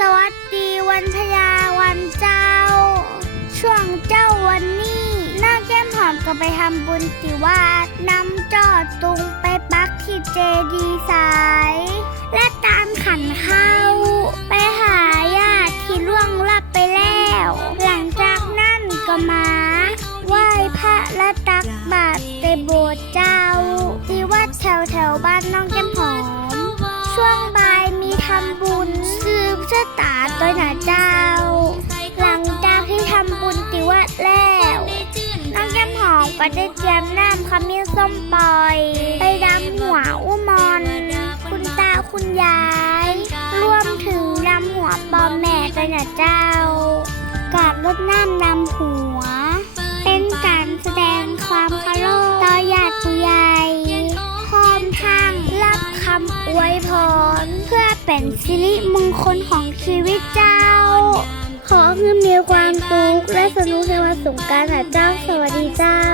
สวัสดีวันชยาวันเจ้า ช่วงเจ้าวันนี้หน้าแก้มหอมก็ไปทำบุญติวาดนำจอดตุงไปปักที่เจดีสาย และตามขันเข้า ไปหาญาติที่ล่วงลับไปแล้ว หลังจากนั้นก็มาไหว้พระและตักบาตรในโบสถ์เจ้า ที่วัดแถวแถวบ้านน้องแก้มหอม ช่วงบ่ายมีทำบุญ สืบชะตาตัวหนาเจ้า หลังจากที่ทำบุญติวัดแล้วน้องแก้มหอมก็ได้เตรียมน้ำขมิ้นส้มปล่อย ไปดำหัวอุมอน คุณตาคุณยาย รวมถึงดำหัวปอมแม่ตัวหนาเจ้ากราบรดน้ำดำหัว เป็นการแสดงความเคารพต่อญาติผู้ใหญ่พร้อมทางรับคำอวยพร เป็นสิริมงคลของชีวิตเจ้า ขอให้มีความสุขและสนุกในวันสงกรารนะเจ้าสวัสดีเจ้า